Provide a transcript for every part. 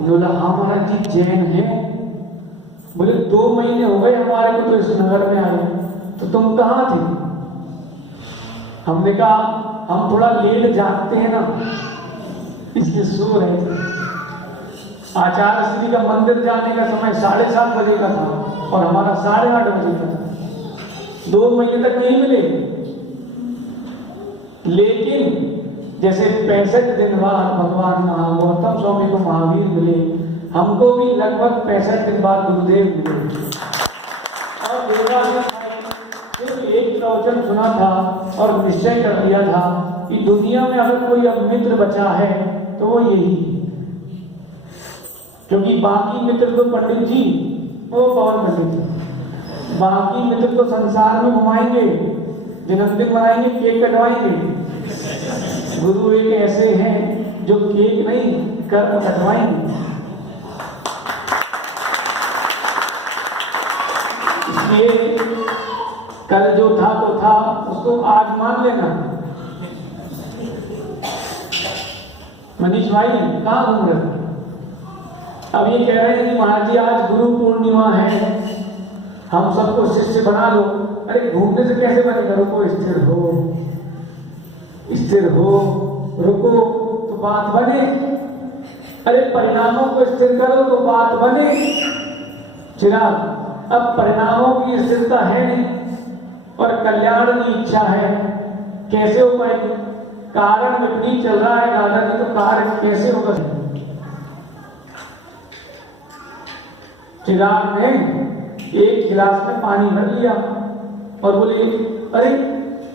हमने बोला हाँ महाराज जी जैन है। बोले 2 महीने हो गए हमारे को तो इस नगर में आए, तो तुम कहाँ थे? हमने कहा हम थोड़ा लेट जागते हैं ना, इसलिए सो रहे थे। आचार्य श्री का मंदिर जाने का समय 7:30 बजे का था और हमारा 8:30 बजे का था। 2 महीने तक नहीं मिले, लेकिन जैसे 65 दिन बाद भगवान गौतम स्वामी को महावीर मिले, हमको भी लगभग 65 दिन बाद गुरुदेव मिले। और सिर्फ एक प्रवचन सुना था और निश्चय कर लिया था कि दुनिया में अगर कोई अब मित्र बचा है तो वो यही, क्योंकि बाकी मित्र तो पंडित जी वो पवन पंडित, बाकी मित्र तो संसार में घुमाएंगे, जन्मदिन मनाएंगे, केक कटवाएंगे। गुरु एक ऐसे हैं जो केक नहीं कर्म कटवाएंगे। इसलिए कल जो था तो था, उसको आज मान लेना। मनीष भाई कहाँ घूम रहे? अब ये कह रहे हैं कि महाराज जी आज गुरु पूर्णिमा है, हम सबको शिष्य बना लो। अरे घूमने से कैसे बनेगा? रुको, स्थिर हो, स्थिर हो, रुको तो बात बने। अरे परिणामों को स्थिर करो तो बात बने। चिराग, अब परिणामों की स्थिरता है नहीं और कल्याण की इच्छा है, कैसे हो पाएगी? कारण विपरीत चल रहा है दादाजी, तो कार्य कैसे होगा? चिराग ने एक गिलास में पानी भर लिया और बोले अरे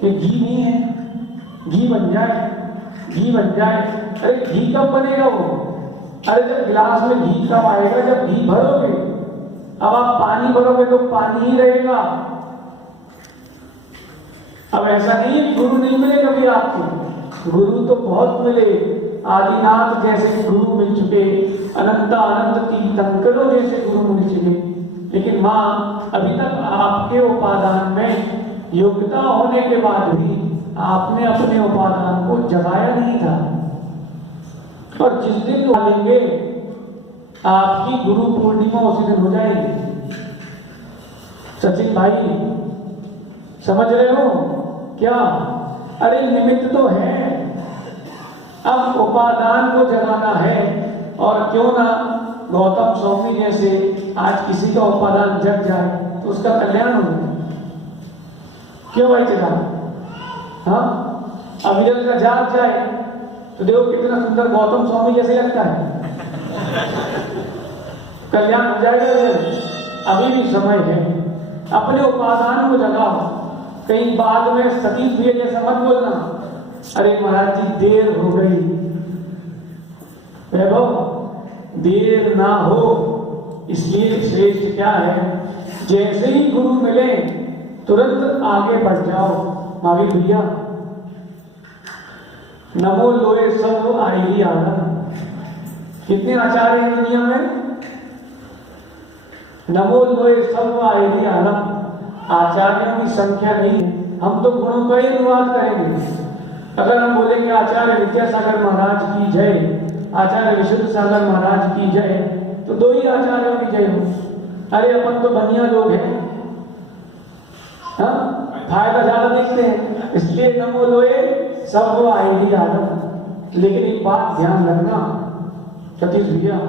ये घी नहीं है, घी बन जाए, घी बन जाए। अरे घी कब बनेगा वो? अरे जब गिलास में घी कब आएगा? जब घी भरोगे। अब आप पानी भरोगे तो पानी ही रहेगा। अब ऐसा नहीं है गुरु नहीं मिले कभी आपको, गुरु तो बहुत मिले। आदिनाथ जैसे गुरु मिल चुके, अनंता अनंत तीर्थंकरों जैसे गुरु मिल चुके, लेकिन मां अभी तक आपके उपादान में योग्यता होने के बाद भी आपने अपने उपादान को जगाया नहीं था। और जिस दिन लेंगे आपकी गुरु पूर्णिमा उसी दिन हो जाएगी। सचिन भाई समझ रहे हो क्या? अरे निमित्त तो है, अब उपादान को जगाना है। और क्यों ना गौतम स्वामी जैसे आज किसी का उपादान जग जाए तो उसका कल्याण हो जाए। क्यों भाई चला? हाँ, अविरल का जाग जाए तो देखो कितना सुंदर गौतम स्वामी जैसे लगता है, कल्याण हो जाएगा। अभी भी समय है, अपने उपादान को जगाओ। कहीं बाद में सतीश भैया जैसा मत बोलना, अरे महाराज जी देर हो गई। वैभव, देर ना हो, इसलिए श्रेष्ठ क्या है, जैसे ही गुरु मिले तुरंत आगे बढ़ जाओ। महावीर भैया नमो लोए सब आई आनंद। कितने आचार्य हैं दुनिया में? नमो लोए सब आई आनंद। आचार्यों की संख्या नहीं है, हम तो गुणों का ही अनुवाद करेंगे। अगर हम बोलेंगे आचार्य विद्यासागर महाराज की जय, आचार्य विशुद्ध सागर महाराज की जय, तो 2 ही आचार्यों की जय हो। अरे अपन तो बनिया लोग हैं, हाँ, फायदा ज्यादा देखते हैं, इसलिए नमो लोए सब आई आनंद। लेकिन एक बात ध्यान रखना सतीश भैया,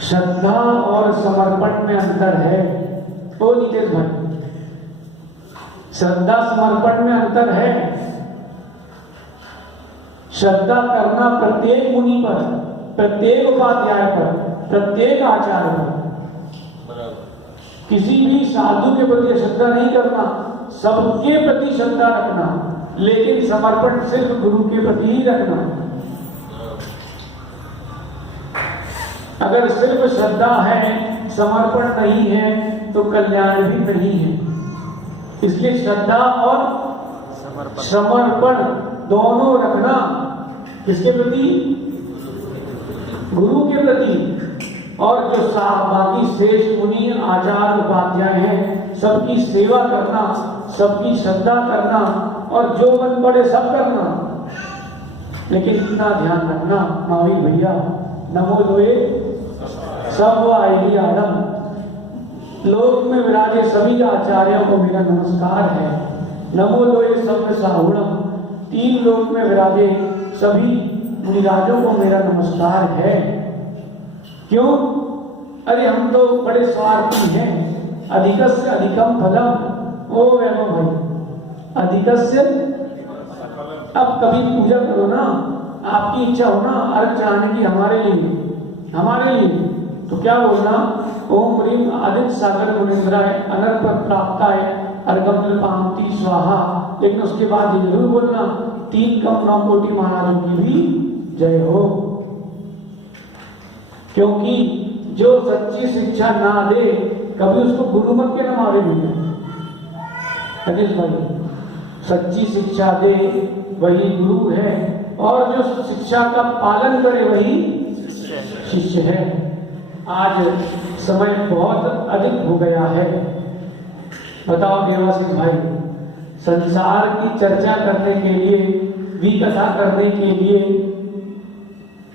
श्रद्धा और समर्पण में अंतर है। ओ नीतीश भाई, श्रद्धा समर्पण में अंतर है। श्रद्धा करना प्रत्येक मुनि पर, प्रत्येक उपाध्याय पर, प्रत्येक आचार्य पर। किसी भी साधु के प्रति श्रद्धा नहीं करना, सबके प्रति श्रद्धा रखना, लेकिन समर्पण सिर्फ गुरु के प्रति ही रखना। अगर सिर्फ श्रद्धा है, समर्पण नहीं है, तो कल्याण भी नहीं है। इसलिए श्रद्धा और समर्पण दोनों रखना। किसके प्रति? गुरु के प्रति। और जो बाकी शेष मुनि आचार्य उपाध्याय हैं, सबकी सेवा करना, सबकी श्रद्धा करना और जो मन पड़े सब करना। लेकिन इतना ध्यान रखना महावीर भैया, नमो द्वे सब आइडियालम। लोक में विराजे सभी आचार्यों को मेरा नमस्कार है। नमो द्वे सब साहुणम। 3 लोक में विराजे सभी मुनिराजों को मेरा नमस्कार है। क्यों? अरे हम तो बड़े स्वार्थी हैं। अधिकस्य अधिकम फलम। ओ वैभव भाई, अधिकस्य, अब कभी पूजा करो ना, आपकी इच्छा हो ना अर्घ चढ़ाने की हमारे लिए, तो क्या बोलना? ओम ह्रीम आदित्य सागर मुनिंद्राय अनर्प प्राप्ताय अर्घम पांति स्वाहा। लेकिन उसके बाद ये जरूर बोलना 3 कम 9 कोटि महाराजों की भी जय हो। क्योंकि जो सच्ची शिक्षा ना दे कभी उसको गुरु मत के ना मारे भी। भाई, सच्ची शिक्षा दे वही गुरु है, और जो शिक्षा का पालन करे वही शिष्य है। आज समय बहुत अधिक हो गया है। बताओ देवासिक भाई, संसार की चर्चा करने के लिए, विकथा करने के लिए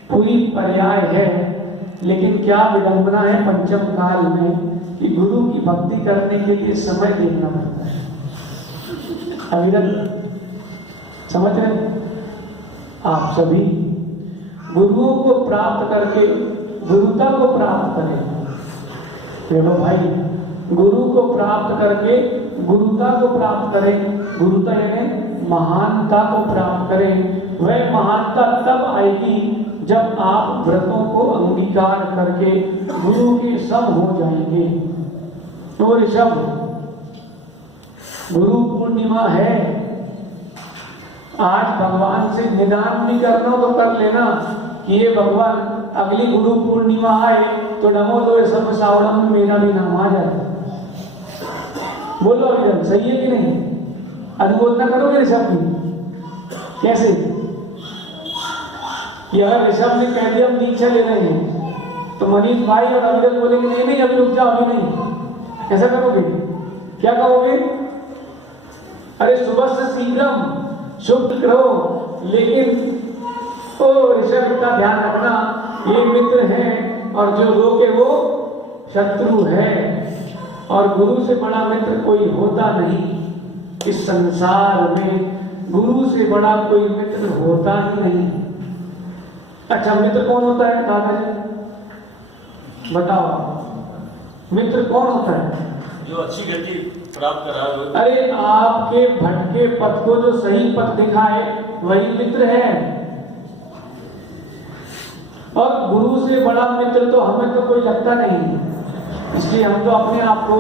पूरी पर्याय है, लेकिन क्या विडंबना है पंचम काल में कि गुरु की भक्ति करने के लिए समय देखना पड़ता है। अविरत समझ रहे? आप सभी गुरुओं को प्राप्त करके गुरुता को प्राप्त करें। देखो भाई, गुरु को प्राप्त करके गुरुता को प्राप्त करें। गुरुता यानी महानता को प्राप्त करें। वह महानता तब आएगी जब आप व्रतों को अंगीकार करके गुरु के सम हो जाएंगे। तो ऋषभ, गुरु पूर्णिमा है। आज भगवान से निदान भी करना तो कर लेना कि ये भगवान अगली गुरु पूर्णिमा आए तो नमो द्वे सब सावणम में मेरा भी नाम आ जाए। बोलो अभी सही है कि नहीं? अनुमोदना करोगे ऋषभ की? कैसे? अगर ऋषभ ने कह दिया हम दीक्षा ले रहे हैं तो मनीष भाई और अविरत बोलेंगे नहीं नहीं अभी रुक जाओ, अभी नहीं। कैसा करोगे? क्या कहोगे? अरे सुबह से शीघ्रम शुभ करो। लेकिन तो ऋषभ का ध्यान रखना, ये मित्र है और जो रोके वो शत्रु है, और गुरु से बड़ा मित्र कोई होता नहीं। इस संसार में गुरु से बड़ा कोई मित्र होता ही नहीं। अच्छा, मित्र कौन होता है? दादाजी बताओ, मित्र कौन होता है? जो अच्छी गति प्राप्त करा। अरे आपके भटके पथ को जो सही पथ दिखाए वही मित्र है। और गुरु से बड़ा मित्र तो हमें तो कोई लगता नहीं। इसलिए हम तो अपने आप को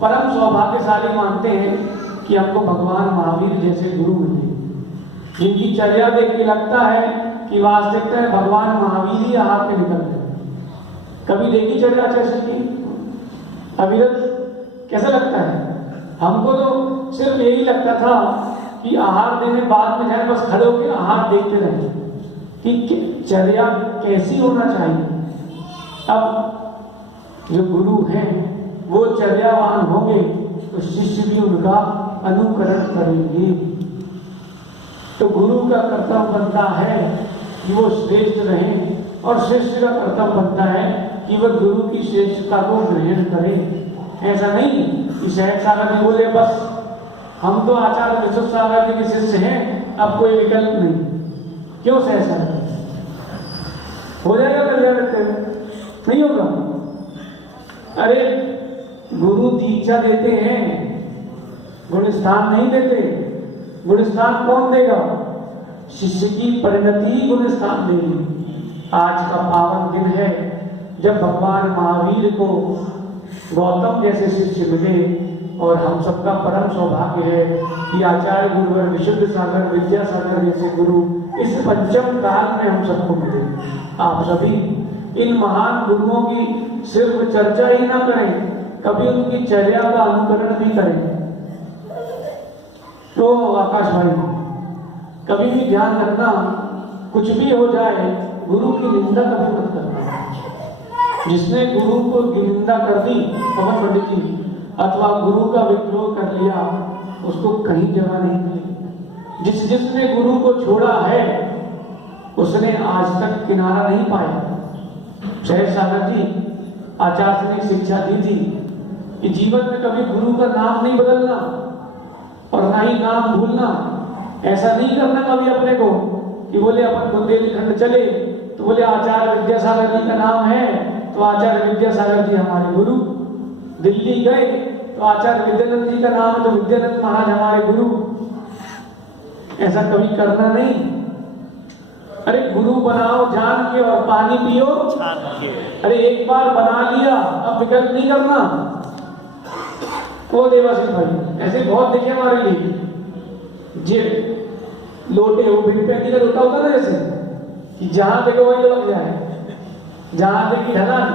परम सौभाग्यशाली मानते हैं कि हमको भगवान महावीर जैसे गुरु मिले, जिनकी चर्या देख के लगता है कि वास्तविकता है भगवान महावीर ही हाथ में निकल गए। कभी देखी चर्या जैसे की? अविरत कैसा लगता है? हमको तो सिर्फ यही लगता था कि आहार देने बाद में जाए, बस खड़े होकर आहार देखते रहे कि चर्या कैसी होना चाहिए। अब जो गुरु हैं वो चर्यावान होंगे तो शिष्य भी उनका अनुकरण करेंगे। तो गुरु का कर्तव्य बनता है कि वो श्रेष्ठ रहे, और शिष्य का कर्तव्य बनता है कि वह गुरु की श्रेष्ठता को ग्रहण करे। ऐसा नहीं कि शहर सागर जी बोले बस हम तो आचार्य विश्व सागर जी के शिष्य हैं, अब कोई विकल्प नहीं। क्यों से ऐसा हो जाएगा? कल्याण नहीं होगा। अरे गुरु दीक्षा देते हैं, गुणस्थान नहीं देते। गुणस्थान कौन देगा? शिष्य की परिणति गुणस्थान देगी। आज का पावन दिन है जब भगवान महावीर को गौतम जैसे शिष्य मिले, और हम सबका परम सौभाग्य है कि आचार्य गुरुवर विशुद्ध सागर विद्यासागर जैसे गुरु इस पंचम काल में हम सबको मिले। आप सभी इन महान गुरुओं की सिर्फ चर्चा ही ना करें, कभी उनकी चर्या का अनुकरण भी करें। तो आकाश भाई, कभी भी ध्यान रखना, कुछ भी हो जाए गुरु की निंदा कभी मत करना। जिसने गुरु को निंदा कर दी पवन पंडित जी, अथवा गुरु का विद्रोह कर लिया, उसको कहीं जगह नहीं मिली। जिसने गुरु को छोड़ा है उसने आज तक किनारा नहीं पाया। सहज सागर जी आचार्य ने शिक्षा दी थी कि जीवन में कभी गुरु का नाम नहीं बदलना और ना ही नाम भूलना। ऐसा नहीं करना कभी अपने को कि बोले अपन बुंदेलखंड चले तो बोले आचार्य विद्यासागर जी का नाम है तो आचार्य विद्यासागर जी हमारे गुरु। दिल्ली गए तो आचार्य विद्यानंद जी का नाम है तो विद्यानंद महाराज हमारे गुरु। ऐसा कभी करना नहीं। अरे गुरु बनाओ जान के और पानी पियो छान के। अरे एक बार बना लिया अब विकल्प नहीं करना। को देवासिंह भाई ऐसे बहुत देखे हमारे लिए जे लोटे वो बिन का लोटा होता ना जैसे कि जहां देखो वहीं लुढ़क जाए, जहां देखी ढलान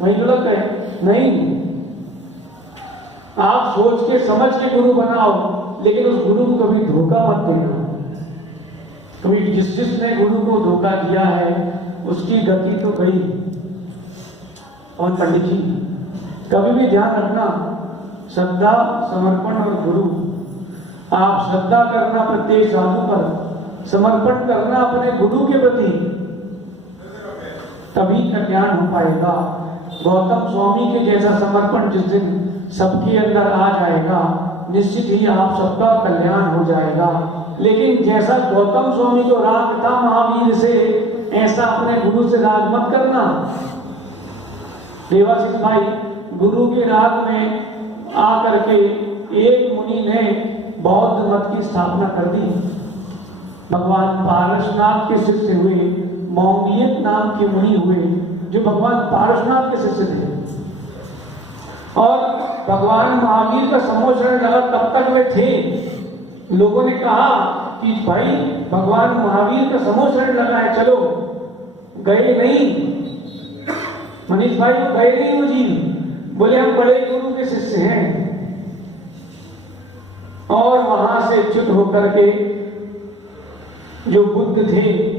वहीं लुढ़क गए। नहीं, आप सोच के समझ के गुरु बनाओ लेकिन उस गुरु को कभी धोखा मत देना। कभी जिसने गुरु को धोखा दिया है उसकी गति तो गई। और पंडित जी कभी भी ध्यान रखना, श्रद्धा समर्पण और गुरु। आप श्रद्धा करना प्रत्येक साधु पर, समर्पण करना अपने गुरु के प्रति, तभी कल्याण हो पाएगा। गौतम स्वामी के जैसा समर्पण जिस दिन सबके अंदर आ जाएगा निश्चित ही आप सबका कल्याण हो जाएगा। लेकिन जैसा गौतम स्वामी को राग था महावीर से, ऐसा अपने गुरु से राग मत करना। देवासिंह भाई गुरु के राग में आकर के एक मुनि ने बौद्ध मत की स्थापना कर दी। भगवान पारसनाथ के शिष्य हुए, मौंगियत नाम के मुनि हुए जो भगवान पारसनाथ के शिष्य थे। और भगवान महावीर का समोचरण लगा तब तक वे थे। लोगों ने कहा कि भाई भगवान महावीर का समोचरण लगा है, चलो। गए नहीं मनीष भाई, वो गए नहीं वो जी। बोले हम बड़े गुरु के शिष्य हैं। और वहां से च्युत होकर के जो बुद्ध थे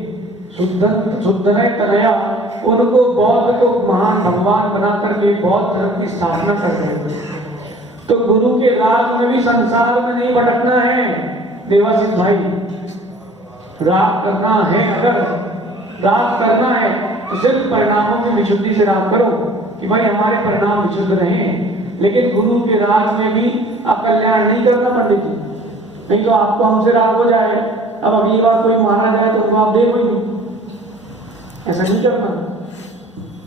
शुद्धनय तनया, उनको बौद्ध को महान भगवान बना करके बौद्ध धर्म की स्थापना कर रहे थे। तो गुरु के राग में भी संसार में नहीं भटकना है देवासिंह भाई। राग करना है, अगर राग करना है तो सिर्फ परिणामों की विशुद्धि से राग करो कि भाई हमारे परिणाम विशुद्ध रहें। लेकिन गुरु के राग में भी अकल्याण नहीं करना पंडित जी, नहीं तो आपको हमसे राग हो जाए। अब अगली बार कोई मारा जाए तो आप देखो ही, ऐसा नहीं करना।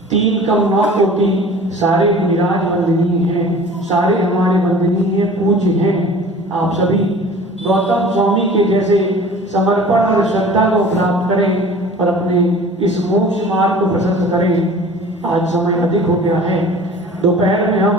3 कम 9 कोटि सारे विराज वंदनीय हैं, सारे हमारे वंदनीय हैं, पूज्य हैं। आप सभी गौतम स्वामी के जैसे समर्पण और श्रद्धा को प्राप्त करें और अपने इस मोक्ष मार्ग को प्रशस्त करें। आज समय अधिक हो गया है, दोपहर में हम